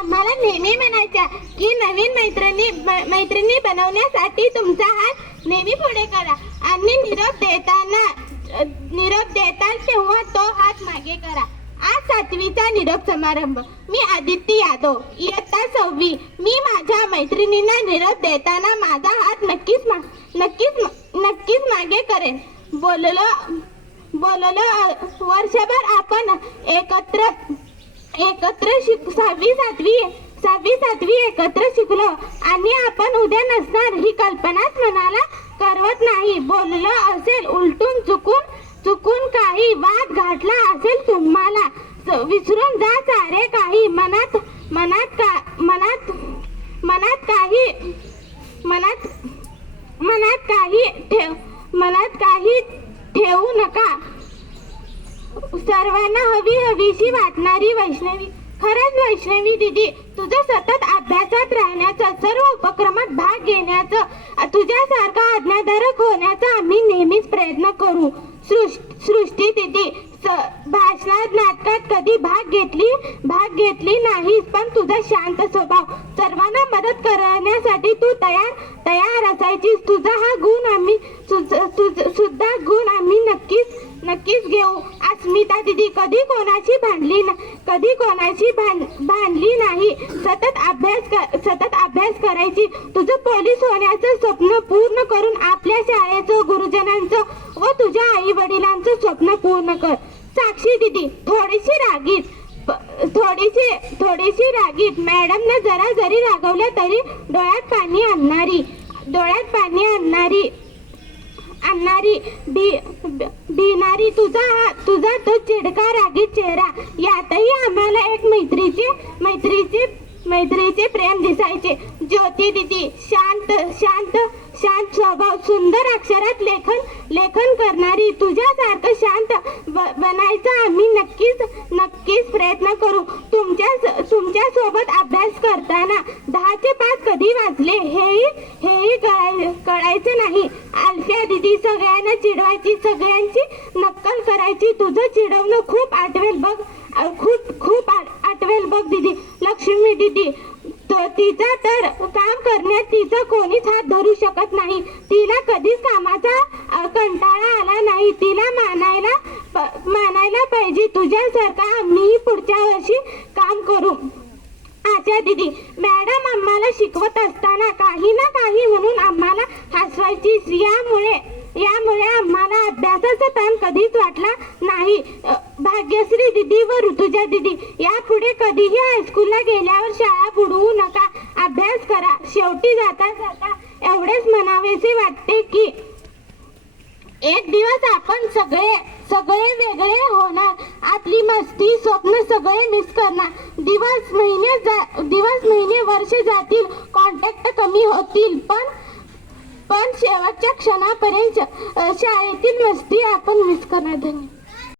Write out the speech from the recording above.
आम्हाला नेहमी म्हणायच्या की नवीन मैत्रिणी मैत्रिणी बनवण्यासाठी तुमचा हात नेहमी पुढे करा. आणि निरोप देताना निरोप देता तेव्हा तो हात मागे करा. आज सातवीचा निरोप समारंभ. मी आदित्य यादव इयत्ता सहावी. मी माझ्या मैत्रिणींना निरोप देताना माझा हात नक्कीच मा नक्कीच नक्कीच मागे करेन. बोललो बोललो वर्षभर आपण एकत्र एकत्र शिक सहावी सातवी सहावी सातवी एकत्र शिकलो. आणि आपण उद्या नसणार ही कल्पनाच मनाला करवत नाही. बोललो असेल उलटून चुकून चुकून काही वाद घातला असेल तुम्हाला. विसरून जा सारे काही. मनात मनात का मनात मनात काही मनात मनात काही ठेव मनात काही ठेवू नका. सर्वांना हवी हवीशी वाटणारी वैष्णवी. खरंच वैष्णवी दिदी तुझं सतत अभ्यासात राहण्याचं सर्व उपक्रमात भाग घेण्याचं तुझ्यासारखा आज्ञाधारक होण्याचा आम्ही नेहमीच प्रयत्न करू. सृष्टी दिदी भाषणात नाटकात कधी भाग घेतली? भाग घेतली नाहीस पण तुझा शांत स्वभाव. सर्वांना मदत करण्यासाठी तू तयार तयार असायचीस. तुझा हा गुण आम्ही तुझ- सुद्धा गुण आम्ही नक्कीच नक्कीच घेऊ. अस्मिता दिदी कधी कोणाची भांडली न कधी कोणाची भांड भांडली नाही? सतत अभ्यास कर सतत अभ्यास करायची. तुझं पोलीस होण्याचं स्वप्न पूर्ण करून आपल्या शाळेचं गुरुजनांचं व तुझ्या आई वडिलांचं स्वप्न पूर्ण कर. साक्षी दिदी थोडीशी रागीत थोडीशी थोडीशी रागीत मॅडमनं जरा जरी रागवल्या तरी डोळ्यात पाणी आणणारी डोळ्यात पाणी आणणारी आणणारी भी भिणारी तुझा तुझा तो चिडका रागी चेहरा. यातही आम्हाला एक मैत्रीचे मैत्रीचे मैत्रीचे प्रेम दिसायचे. ज्योती दिदी शांत शांत शांत स्वभाव सुंदर अक्षरात लेखन लेखन करणारी तुझ्या शांत ब- बनायचं आम्ही नक्कीच नक्कीच प्रयत्न करू तुमच्या अभ्यास करताना दहाचे पाच कधी वाजले हेही हेही कळाय कळायचं नाही. आलफ्या दिदी सगळ्यांना चिडवायची सगळ्यांची नक्कल करायची. तुझं चिडवणं खूप आठवेल बघ. खूप खूप आठ- आठवेल बघ दिदी. लक्ष्मी दिदी तिचा तर काम करण्यात तिचा कोणीच हात धरू शकत नाही. तिला कधीच कामाचा कंटाळा आला नाही. तिला मानायला प- मानायला पाहिजे. तुझ्यासारखा आम्ही पुढच्या वर्षी काम करू. आच्या दिदी मॅडम आम्हाला शिकवत असताना काही ना काही म्हणून आम्हाला हसवायची यामुळे यामुळे आम्हाला अभ्यासाचा ताण कधीच वाटला नाही. भाग्यश्री दिदी व ऋतुजा दिदी यापुढे कधीही हायस्कूलला गेल्यावर शाळा बुडवू नका अभ्यास करा शेवटी जाता जाता एवढेच म्हणावेसे वाटते की एक दिवस आपण सगळे सगळे वेगळे होणार आपली मस्ती स्वप्न सगळे मिस करणार. दिवस महिने जा दिवस महिने वर्ष जातील कॉन्टॅक्ट कमी होतील पण पण शेवटच्या क्षणापर्यंत शाळेतील मस्ती आपण मिस करणार धन्यवाद.